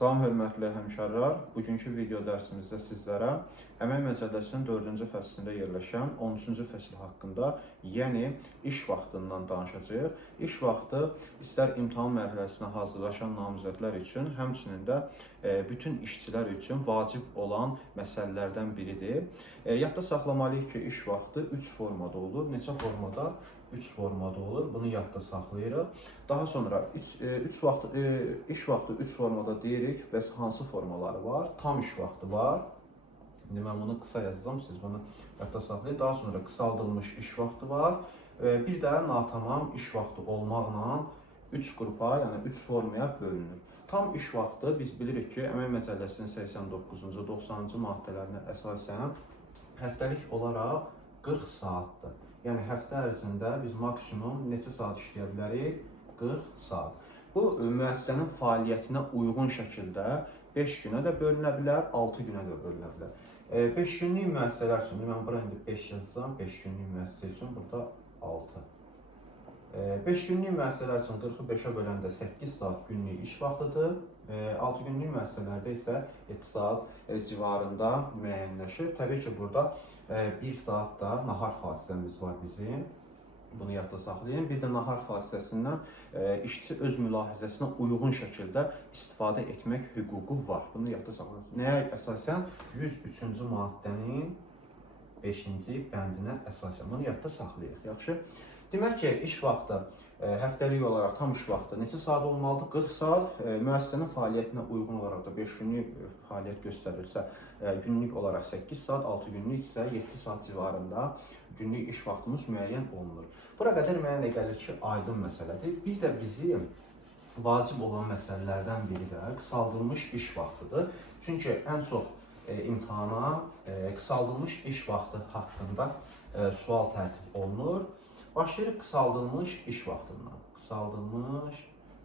Salam hörmətli həmkarlar. Bugünkü video dərsimizdə sizlərə Əmək Məcəlləsinin 4-cü fəslində yerləşən 13-cü fəsil haqqında, yəni iş vaxtından danışacağıq. İş vaxtı istər imtahan mərhələsinə hazırlaşan namizədlər üçün, həmçinin də bütün işçilər üçün vacib olan məsələlərdən biridir. Yadda saxlamalıyıq ki, iş vaxtı 3 formada olur. Neçə formada? 3 formada olur. Bunu yadda saxlayırıq. Daha sonra iş vaxtı 3 formada deyirik. Bəs hansı formaları var? Tam iş vaxtı var. İndi mən bunu qısa yazacağım. Siz bunu yadda saxlayın. Daha sonra qısaldılmış iş vaxtı var. Bir də natamam iş vaxtı olmaqla 3 qrupa, yəni 3 formaya bölünür. Tam iş vaxtı biz bilirik ki, Əmək Məcəlləsinin 89-cu, 90-cı maddələrinə əsasən həftəlik olaraq 40 saatdır. Yəni həftə ərzində biz maksimum neçə saat işləyə bilərik? 40 saat. Bu müəssisənin fəaliyyətinə uyğun şəkildə 5 günə də bölünə bilər, 6 günə də bölünə bilər. 5 günlük müəssisələr üçün, mən bura indi 5 yazacağım, 5 günlük müəssisə üçün burada 6. 5 günlük müəssisələr üçün 40-ı 5-ə böləndə 8 saat günlük iş vaxtıdır. 6 günlük müəssisələrdə isə 7 saat civarında müəyyənləşir. Təbii ki, burada 1 saat da nahar fasizəmiz var bizim. Bunu yadda saxlayın. Bir də nahar fasizəsindən işçi öz mülahizəsinə uyğun şəkildə istifadə etmək hüququ var. Bunu yadda saxlayın. Nəyə əsasən? 103-cü maddənin 5-ci bəndinə əsasən. Bunu yadda saxlayırıq. Yaxşı. Demək ki, iş vaxtı həftəlik olaraq tam iş vaxtı neçə saat olmalıdır? 40 saat. Müəssisənin fəaliyyətinə uyğun olaraq da 5 günlük fəaliyyət göstərilirsə, günlük olaraq 8 saat, 6 günlük isə 7 saat civarında günlük iş vaxtımız müəyyən olunur. Bura qədər mənə gəlir ki, aydın məsələdir. Bir də bizim vacib olan məsələlərdən biri də qısaldılmış iş vaxtıdır. Çünki ən çox imtahana qısaldılmış iş vaxtı haqqında sual tərtib olunur. Başlayırıq qısaldılmış iş vaxtından. Qısaldılmış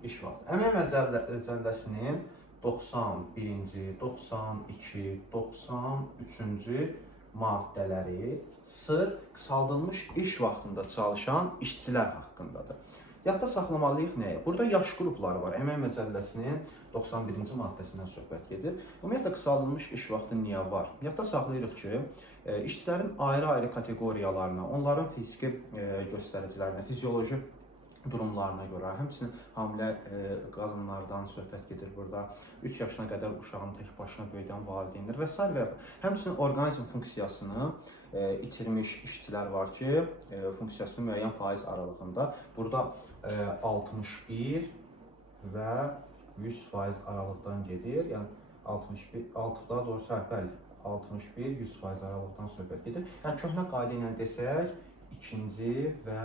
iş vaxtı. Əmək Məcəlləsinin 91-ci, 92, 93-cü maddələri sırf qısaldılmış iş vaxtında çalışan işçilər haqqındadır. Yadda saxlamalıyıq nəyə? Burada yaş qrupları var. Əmək Məcəlləsinin 91-ci maddəsindən söhbət gedir. Ümumiyyətlə, qısaldılmış iş vaxtı niyə var? Yadda saxlayırıq ki, işçilərin ayrı-ayrı kateqoriyalarına, onların fiziki göstəricilərinə, fizioloji durumlarına görə, həmçinin hamilə qadınlardan söhbət gedir burada, 3 yaşına qədər uşağın tək başına böyüdən valideynlər və s. və həmçinin orqanizm funksiyasını itirmiş işçilər var ki, funksiyasının müəyyən faiz aralığında burada 61 və 100% aralıqdan gedir. Yəni 61, daha doğrusu bəli, 61-100% aralıqdan söhbət gedir. Yəni köhnə qayda ilə desək, ikinci və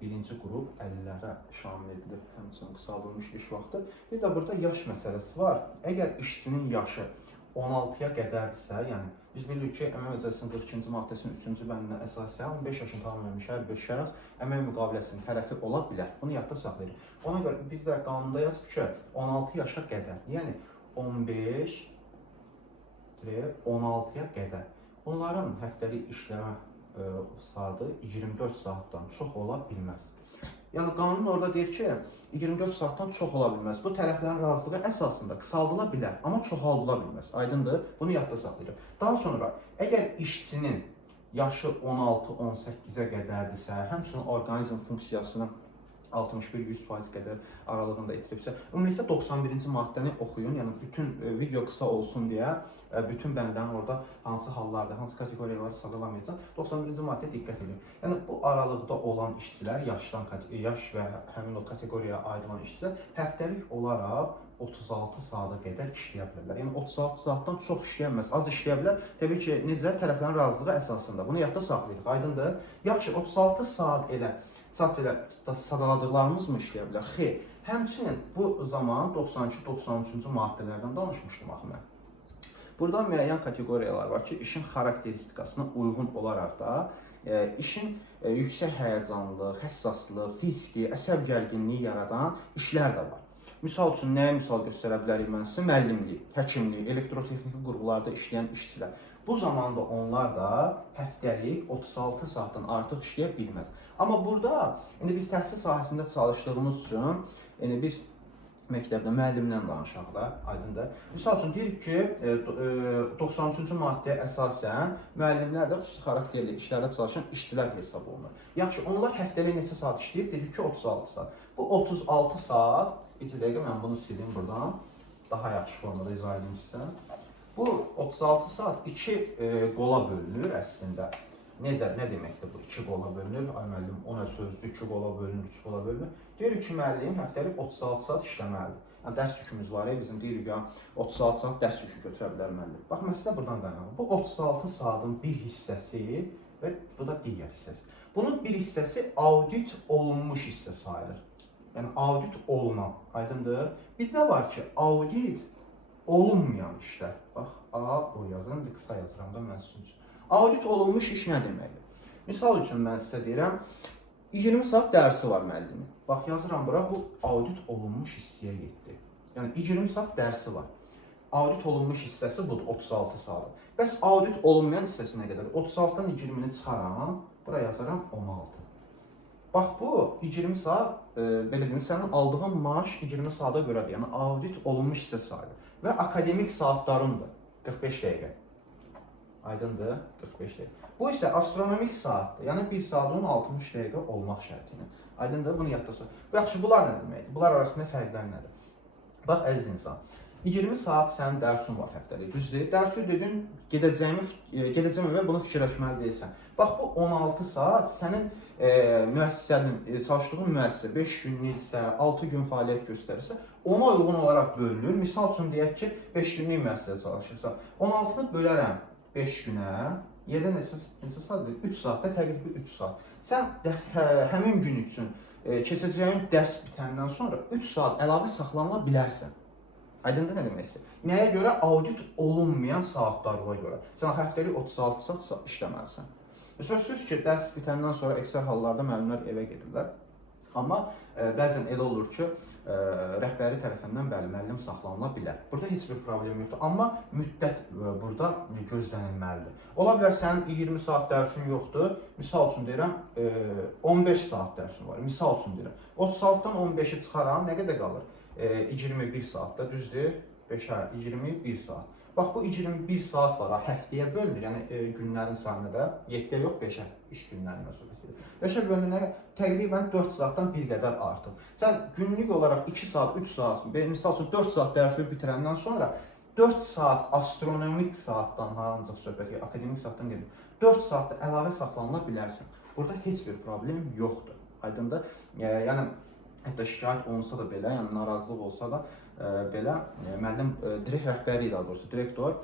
birinci qrup 50-lərə şamil edilir, həmçinin qısaldılmış iş vaxtı. Bir də burada yaş məsələsi var. Əgər işçinin yaşı 16-ya qədərdirsə, yəni biz bilirik ki, Əmək Məcəlləsinin 42-ci maddəsinin 3-cü bəndinə əsasən 15 yaşını tamamlamış hər bir şəxs əmək müqaviləsinin tərəfi ola bilər. Bunu yadda saxlayırıq. Ona görə bir də qanunda yazıb ki, 16 yaşa qədər, yəni 15-16-ya qədər. Bunların həftəlik işləmə saatı 24 saatdan çox ola bilməz. Yəni qanun orada deyir ki, 24 saatdan çox ola bilməz. Bu tərəflərin razılığı əsasında qısaldıla bilər, amma çoxaldıla bilməz. Aydındır? Bunu yadda saxlayırıq. Daha sonra, əgər işçinin yaşı 16-18-ə qədərdirsə, həmçinin orqanizm funksiyasını 61-100% qədər aralığında itiribsə, ümumilikdə 91-ci maddəni oxuyun, yəni bütün video qısa olsun deyə bütün bəndlərin orada hansı hallarda, hansı kateqoriyaları sadalamayacaq, 91-ci maddəyə diqqət edin. Yəni bu aralıqda olan işçilər, yaş və həmin o kateqoriyaya aid olan işçilər həftəlik olaraq 36 saata qədər işləyə bilərlər. Yəni 36 saatdan çox işləyənməz, az işləyə bilər. Təbii ki, necə tərəflərin razılığı əsasında. Bunu yadda saxlayırıq, aydındır. Yaxşı, 36 saat elə sadaladıqlarımız mı işləyə bilər? Xeyr. Həmçinin bu zaman 92-93-cü maddələrdən danışmışdım axı mən. Burada müəyyən kateqoriyalar var ki, işin xarakteristikasına uyğun olaraq da işin yüksək həyəcanlılıq, həssaslıq, fiziki, əsəb gərginliyi yaradan işlər də var. Misal üçün, nəyə misal göstərə bilərik mən sizə? Müəllimlik, həkimlik, elektrotexniki qurğularda işləyən işçilər. Bu zamanda onlar da həftəlik 36 saatdan artıq işləyə bilməz. Amma burada, indi biz təhsil sahəsində çalışdığımız üçün, biz məktəbdə müəllimdən danışaq da, aydındır. Misal üçün deyirik ki, 93-cü maddəyə əsasən müəllimlər də xüsusi xarakterli işlərdə çalışan işçilər hesab olunur. Yaxşı, onlar həftəlik neçə saat işləyir? Dedik ki, 36 saat. Bu 36 saat, bir dəqiqə mən bunu silim buradan, daha yaxşı formada izah edeyim sizə. Bu 36 saat 2 qola bölünür əslində. Necə, nə deməkdir bu? 2 qola bölünür. Ay müəllim, o nə sözdür? 2 qola bölünür, 3 qola bölünür. Deyirik ki, müəllim həftəlik 36 saat işləməlidir. Yəni, dərs yükümüz var, bizim deyirik ya, 36 saat dərs yükü götürə bilər müəllim. Bax, məsələ buradan qaynaqlanır. Bu 36 saatın bir hissəsi və bu da digər hissəsi. Bunun bir hissəsi audit olunmuş hissə sayılır. Yəni, audit olunan, aydındır. Bir də var ki, audit olunmayan işlər. Bax, A, o yazıram, bir qısa yazıram da mən sizin üçün. Audit olunmuş iş nə deməkdir? Misal üçün mən sizə deyirəm, 20 saat dərsi var müəllimin. Bax, yazıram bura, bu audit olunmuş hissəyə getdi. Yəni, 20 saat dərsi var. Audit olunmuş hissəsi budur, 36 saat. Bəs audit olunmayan hissəsi nə qədər? 36-dan 20-ni çıxaram, bura yazaram 16. Bax, bu 20 saat, belə deyim, sənin aldığın maaş 20 saata görədir. Yəni, audit olunmuş hissə sayılır. Və akademik saatlarındır, 45 dəqiqə. Aydındır, 45 dəqiqə. Bu isə astronomik saatdır, yəni 1 saat 60 dəqiqə olmaq şərti ilə. Aydındır, bunu yadlasın. Yaxşı, bunlar nə deməkdir? Bunlar arasında fərqlər nədir? Bax, əziz insan, 20 saat sənin dərsin var həftəlik, düzdür? Dərsi dedin, gedəcəm və bunu fikirləşməli deyilsən. Bax, bu 16 saat sənin müəssisənin, çalışdığın müəssisə 5 günlüksə, 6 gün fəaliyyət göstərirsə, ona uyğun olaraq bölünür. Misal üçün deyək ki, 5 günlük müəssisədə çalışırsa, 16-nı bölərəm 5 günə, yerdə neçə saatdır? 3 saatda təqribi 3 saat. Sən həmin gün üçün keçəcəyin dərs bitəndən sonra 3 saat əlavə saxlanıla bilərsən. Aydındır nə deməkdir? Nəyə görə? Audit olunmayan saatlarına görə. Sən həftəlik 36 saat işləməlisən. Sözsüz ki, dərs bitəndən sonra əksər hallarda müəllimlər evə gedirlər. Amma bəzən elə olur ki, rəhbəri tərəfindən bəli, müəllim saxlanıla bilər. Burada heç bir problem yoxdur. Amma müddət burada gözlənilməlidir. Ola bilər sənin 20 saat dərsin yoxdur. Misal üçün deyirəm, 15 saat dərsin var. Misal üçün deyirəm, 36-dan 15-i çıxaram, nə qədər qalır? 21 saatda, düzdür? 5-ə, 21 saat. Bax, bu 21 saat var, həftəyə bölünür, yəni günlərin sayını da 7-yə yox, 5-ə iş günlərindən söhbət edir. 5-ə bölünür, təqribən 4 saatdan bir qədər artıq. Sən günlük olaraq 2 saat, 3 saat, misal üçün 4 saat dərsi bitirəndən sonra 4 saat astronomik saatdan ancaq söhbət edir, akademik saatdan gedir. 4 saatda əlavə saxlanıla bilərsən. Burada heç bir problem yoxdur. Aydındır? Yəni, hətta şikayət olunsa da belə, yəni narazılıq olsa da belə, müəllim, rəhbəri daha doğrusu, direktor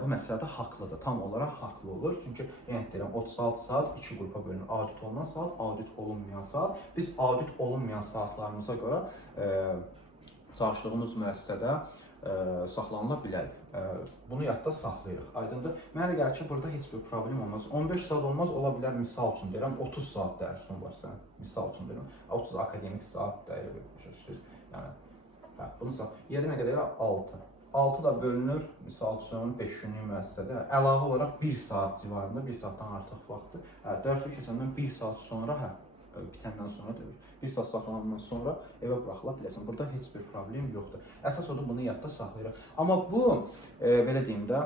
bu məsələdə haqlıdır, tam olaraq haqlı olur. Çünki, yəni deyirəm, 36 saat 2 qrupa bölünür. Audit olunan saat, audit olunmayan saat. Biz audit olunmayan saatlarımıza görə çalışdığımız müəssisədə saxlanıla bilərik. Bunu yadda saxlayırıq. Aydındır. Mənə gəlir ki, burada heç bir problem olmaz. 15 saat olmaz, ola bilər, misal üçün deyirəm, 30 saat dərsin var sən. Misal üçün deyirəm, 30 akademik saat da elə bir yəni, bunu yeri nə qədər? 6. 6 da bölünür, misal üçün 5 günlük müəssisədə. Əlavə olaraq 1 saat civarında, 1 saatdan artıq vaxtdır. Dərsi keçəndən 1 saat sonra, bitəndən sonra deyir. 1 saat saxlanandan sonra evə buraxıla bilərsən. Burada heç bir problem yoxdur. Əsas odur, bunu yadda saxlayırıq. Amma bu, belə deyim də,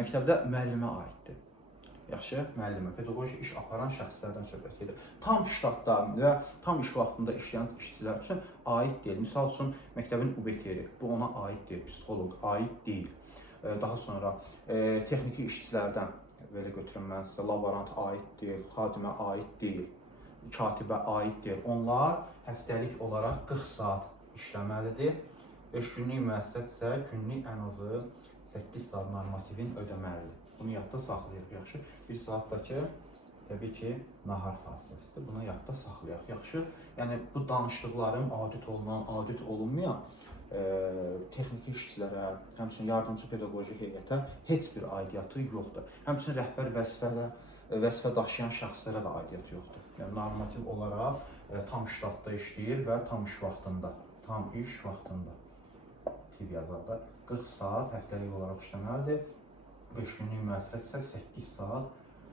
məktəbdə müəllimə aiddir. Yaxşı, müəllimə, pedaqoji iş aparan şəxslərdən söhbət gedir. Tam ştatda və tam iş vaxtında işləyən işçilər üçün aid deyil. Misal üçün, məktəbin UBT-ri, bu ona aid deyil, psixoloq aid deyil. Daha sonra, texniki işçilərdən, belə götürüm mən sizə, laborant aid deyil, xadimə aid deyil, katibə aid deyil. Onlar həftəlik olaraq 40 saat işləməlidir. 5 günlük müəssisədirsə, günlük ən azı 8 saat normativin ödəməlidir. Bunu yadda saxlayırıq, yaxşı. 1 saatdakı, təbii ki, nahar fasiləsidir. Bunu yadda saxlayaq, yaxşı. Yəni, bu danışdıqlarım audit olunan, audit olunmayan texniki işçilərə, həmçinin yardımcı pedaqoji heyətə heç bir aidiyyatı yoxdur. Həmçinin rəhbər vəzifə daşıyan şəxslərə də aidiyyatı yoxdur. Yəni, normativ olaraq tam ştatda işləyir və tam iş vaxtında tip yazarda 40 saat həftəlik olaraq işləməlidir. 5 günlük müəssisədirsə 8 saat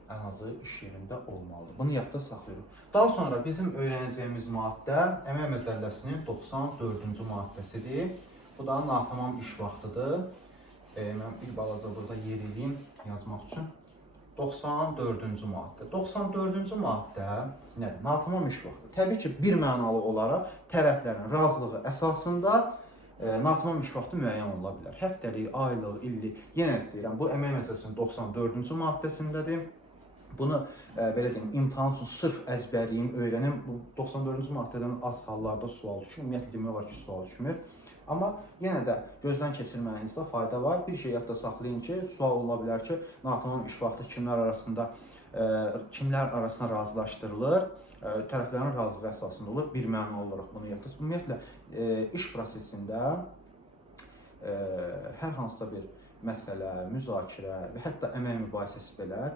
ən azı iş yerində olmalıdır. Bunu yadda saxlayırıq. Daha sonra bizim öyrənəcəyimiz maddə əmək məcəlləsinin 94-cü maddəsidir. Bu da natamam iş vaxtıdır. Mən bir balaca burada yer eləyim yazmaq üçün. 94-cü maddə. 94-cü maddə nədir? Natamam iş vaxtı. Təbii ki, bir mənalı olaraq tərəflərin razılığı əsasında natamam iş vaxtı müəyyən ola bilər. Həftəlik, aylıq, illik, yenə deyirəm, bu əmək məcəlləsinin 94-cü maddəsindədir. Bunu belə deyim, imtahan üçün sırf əzbərliyim, öyrənim. Bu 94-cü maddədən az hallarda sual düşür. Ümumiyyətlə demək olar ki, sual düşmür. Amma yenə də gözdən keçirməyinizdə fayda var. Bir şey yadda saxlayın ki, sual ola bilər ki, natamam iş vaxtı kimlər arasında razılaşdırılır? Tərəflərin razılığı əsasında olur. Bir mənalı olaraq bunu yadda. Ümumiyyətlə iş prosesində hər hansısa bir məsələ, müzakirə və hətta əmək mübahisəsi belə